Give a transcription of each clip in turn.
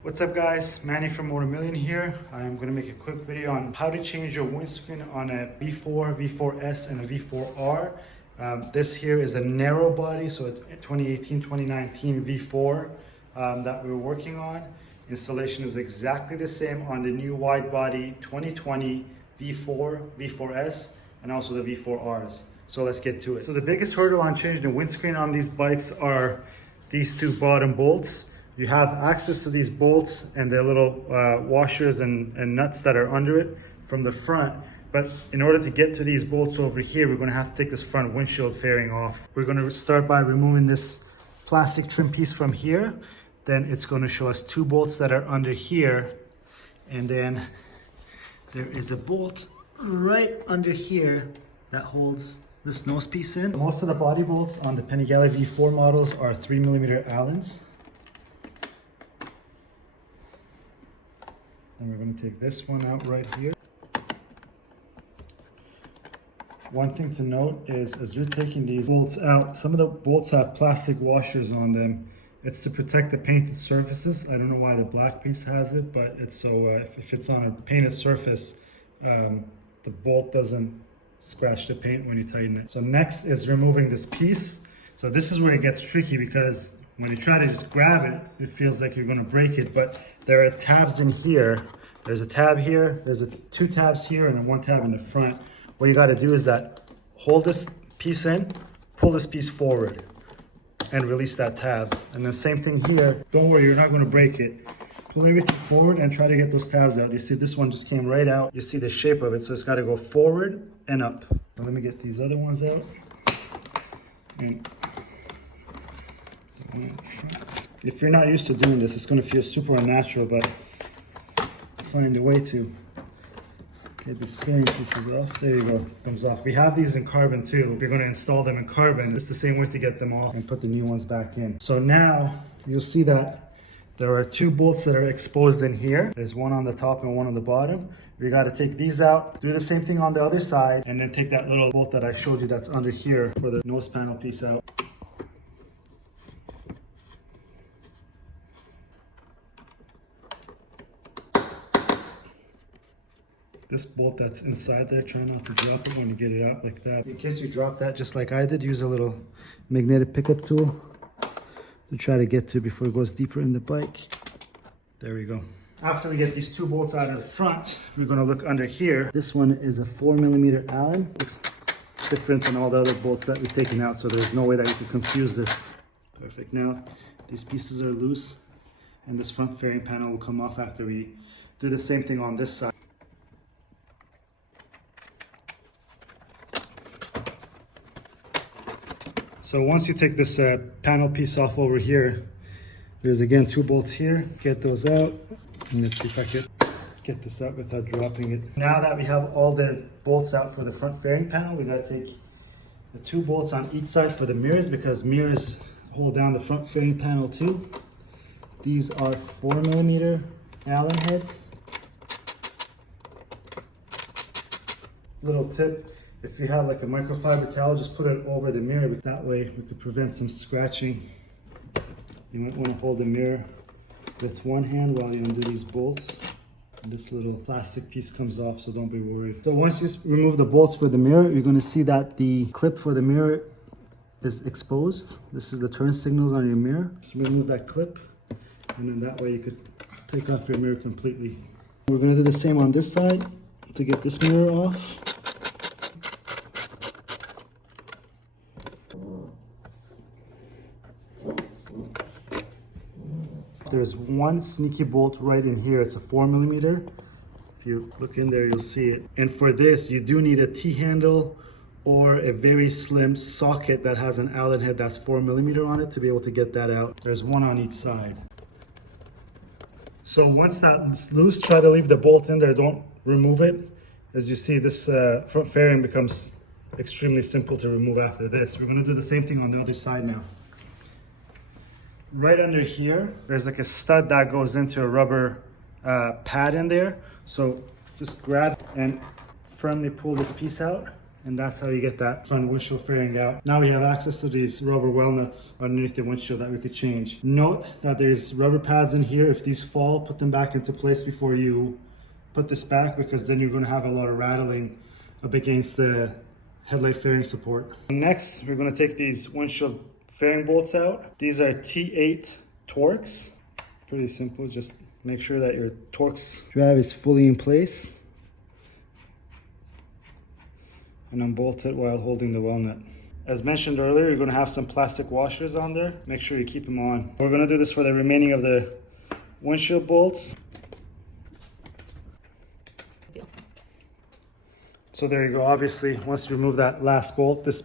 What's up guys, Manny from Motomillion here. I'm going to make a quick video on how to change your windscreen on a V4, V4S and a V4R. This here is a narrow body, so 2018-2019 V4 that we were working on. Installation is exactly the same on the new wide body 2020 V4, V4S and also the V4Rs. So let's get to it. So the biggest hurdle on changing the windscreen on these bikes are these two bottom bolts. You have access to these bolts and the little washers and nuts that are under it from the front. But in order to get to these bolts over here, we're going to have to take this front windshield fairing off. We're going to start by removing this plastic trim piece from here. Then it's going to show us two bolts that are under here. And then there is a bolt right under here that holds this nose piece in. Most of the body bolts on the Panigale V4 models are 3mm Allens. And we're going to take this one out right here. One thing to note is as you're taking these bolts out, some of the bolts have plastic washers on them. It's to protect the painted surfaces. I don't know why the black piece has it, but it's so if it's on a painted surface, the bolt doesn't scratch the paint when you tighten it. So next is removing this piece. So this is where it gets tricky because when you try to just grab it, it feels like you're going to break it, but there are tabs in here. There's a tab here, there's two tabs here, and then one tab in the front. What you got to do is that hold this piece in, pull this piece forward, and release that tab. And the same thing here. Don't worry, you're not going to break it. Pull everything forward and try to get those tabs out. You see this one just came right out. You see the shape of it, so it's got to go forward and up. Now let me get these other ones out. And if you're not used to doing this, it's going to feel super unnatural, but find a way to get these fairing pieces off. There you go, comes off. We have these in carbon too. If you're going to install them in carbon, it's the same way to get them off and put the new ones back in. So now you'll see that there are two bolts that are exposed in here. There's one on the top and one on the bottom. We got to take these out, do the same thing on the other side, and then take that little bolt that I showed you that's under here for the nose panel piece out. This bolt that's inside there, try not to drop it when you get it out like that. In case you drop that just like I did, use a little magnetic pickup tool to try to get to before it goes deeper in the bike. There we go. After we get these two bolts out of the front, we're going to look under here. This one is a 4mm Allen. Looks different than all the other bolts that we've taken out, so there's no way that you can confuse this. Perfect. Now these pieces are loose and this front fairing panel will come off after we do the same thing on this side. So once you take this panel piece off over here, there's again two bolts here. Get those out, and let's see if I can get this out without dropping it. Now that we have all the bolts out for the front fairing panel, we gotta take the two bolts on each side for the mirrors because mirrors hold down the front fairing panel too. These are 4mm Allen heads. Little tip. If you have like a microfiber towel, just put it over the mirror. That way we could prevent some scratching. You might want to hold the mirror with one hand while you undo these bolts. And this little plastic piece comes off, so don't be worried. So once you remove the bolts for the mirror, you're going to see that the clip for the mirror is exposed. This is the turn signals on your mirror. So remove that clip, and then that way you could take off your mirror completely. We're going to do the same on this side to get this mirror off. There's one sneaky bolt right in here. It's a 4mm. If you look in there, you'll see it. And for this, you do need a T-handle or a very slim socket that has an Allen head that's 4mm on it to be able to get that out. There's one on each side. So once that's loose, try to leave the bolt in there. Don't remove it. As you see, this front fairing becomes extremely simple to remove after this. We're going to do the same thing on the other side now. Right under here, there's like a stud that goes into a rubber pad in there. So just grab and firmly pull this piece out. And that's how you get that front windshield fairing out. Now we have access to these rubber well nuts underneath the windshield that we could change. Note that there's rubber pads in here. If these fall, put them back into place before you put this back, because then you're going to have a lot of rattling up against the headlight fairing support. Next, we're going to take these windshield fairing bolts out. These are T8 Torx. Pretty simple, just make sure that your Torx drive is fully in place and unbolt it while holding the well nut. As mentioned earlier, you're going to have some plastic washers on there. Make sure you keep them on. We're going to do this for the remaining of the windshield bolts. So there you go. Obviously, once you remove that last bolt, this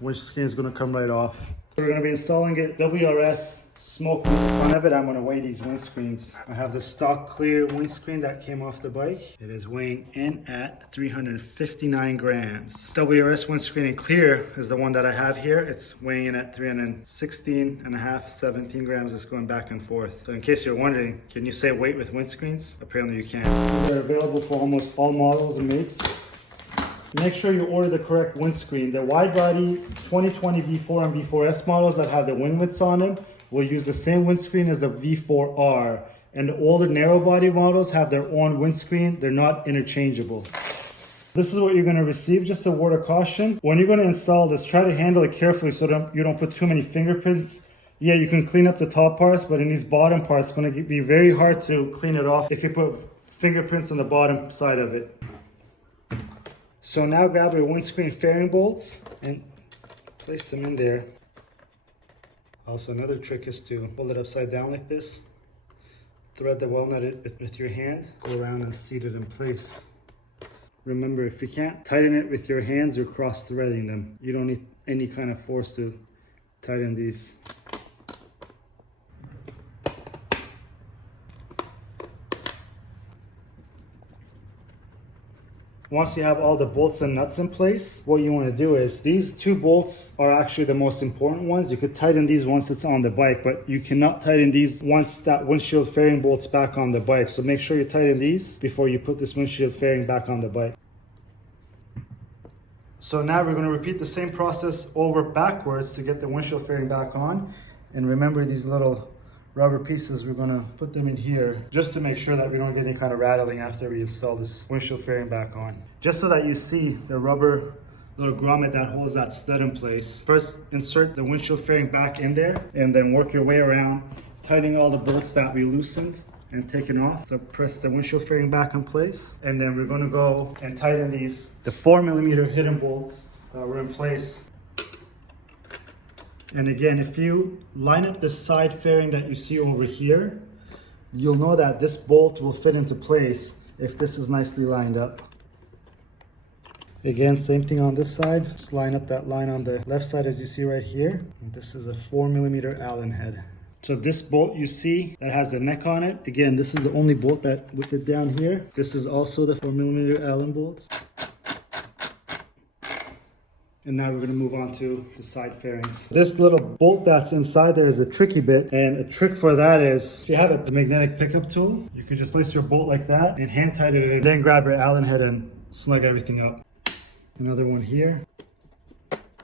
windscreen is going to come right off. We're going to be installing it WRS smoke in front of it. I'm going to weigh these windscreens. I have the stock clear windscreen that came off the bike. It is weighing in at 359 grams. WRS windscreen in clear is the one that I have here. It's weighing in at 316 and a half, 17 grams. It's going back and forth. So in case you're wondering, can you say weight with windscreens? Apparently you can. These are available for almost all models and makes. Make sure you order the correct windscreen. The wide body 2020 V4 and V4S models that have the winglets on them will use the same windscreen as the V4R. And the older narrow body models have their own windscreen. They're not interchangeable. This is what you're going to receive. Just a word of caution. When you're going to install this, try to handle it carefully so you don't put too many fingerprints. Yeah, you can clean up the top parts, but in these bottom parts, it's going to be very hard to clean it off if you put fingerprints on the bottom side of it. So now grab your windscreen fairing bolts and place them in there. Also, another trick is to hold it upside down like this. Thread the well nut with your hand, go around and seat it in place. Remember, if you can't tighten it with your hands, you're cross-threading them. You don't need any kind of force to tighten these. Once you have all the bolts and nuts in place, what you want to do is, these two bolts are actually the most important ones. You could tighten these once it's on the bike, but you cannot tighten these once that windshield fairing bolt's back on the bike. So make sure you tighten these before you put this windshield fairing back on the bike. So now we're going to repeat the same process over backwards to get the windshield fairing back on. And remember these little rubber pieces, we're going to put them in here just to make sure that we don't get any kind of rattling after we install this windshield fairing back on. Just so that you see the rubber little grommet that holds that stud in place. First, insert the windshield fairing back in there and then work your way around, tightening all the bolts that we loosened and taken off. So press the windshield fairing back in place, and then we're going to go and tighten the 4mm hidden bolts that were in place. And again, if you line up the side fairing that you see over here, you'll know that this bolt will fit into place if this is nicely lined up. Again, same thing on this side. Just line up that line on the left side as you see right here. And this is a 4mm Allen head. So this bolt you see that has the neck on it, again, this is the only bolt that with it down here. This is also the 4mm Allen bolts. And now we're going to move on to the side fairings. This little bolt that's inside there is a tricky bit, and a trick for that is, if you have a magnetic pickup tool, you can just place your bolt like that and hand tighten it, and then grab your Allen head and snug everything up. Another one here.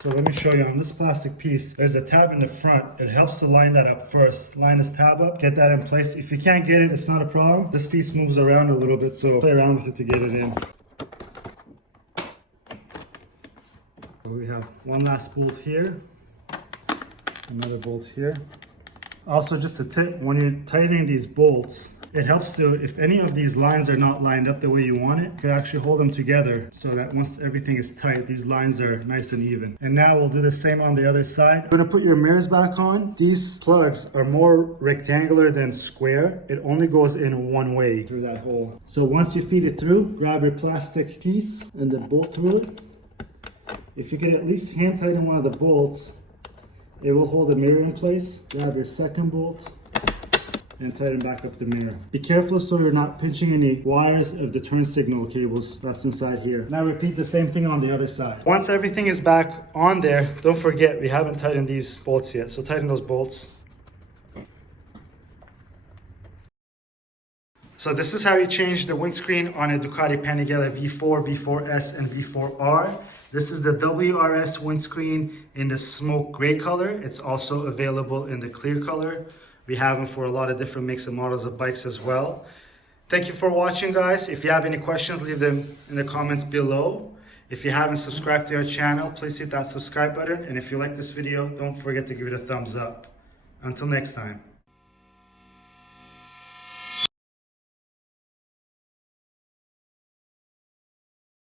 So let me show you on this plastic piece, there's a tab in the front. It helps to line that up first. Line this tab up, get that in place. If you can't get it, it's not a problem. This piece moves around a little bit, so play around with it to get it in. We have one last bolt here, another bolt here. Also, just a tip, when you're tightening these bolts, it helps to, if any of these lines are not lined up the way you want it, you can actually hold them together so that once everything is tight, these lines are nice and even. And now we'll do the same on the other side. You're gonna put your mirrors back on. These plugs are more rectangular than square. It only goes in one way through that hole. So once you feed it through, grab your plastic piece and then bolt through it. If you can at least hand tighten one of the bolts, it will hold the mirror in place. Grab your second bolt and tighten back up the mirror. Be careful so you're not pinching any wires of the turn signal cables that's inside here. Now repeat the same thing on the other side. Once everything is back on there, don't forget we haven't tightened these bolts yet, so tighten those bolts. So this is how you change the windscreen on a Ducati Panigale V4, V4S and V4R. This is the WRS windscreen in the smoke gray color. It's also available in the clear color. We have them for a lot of different makes and models of bikes as well. Thank you for watching, guys. If you have any questions, leave them in the comments below. If you haven't subscribed to our channel, please hit that subscribe button. And if you like this video, don't forget to give it a thumbs up. Until next time.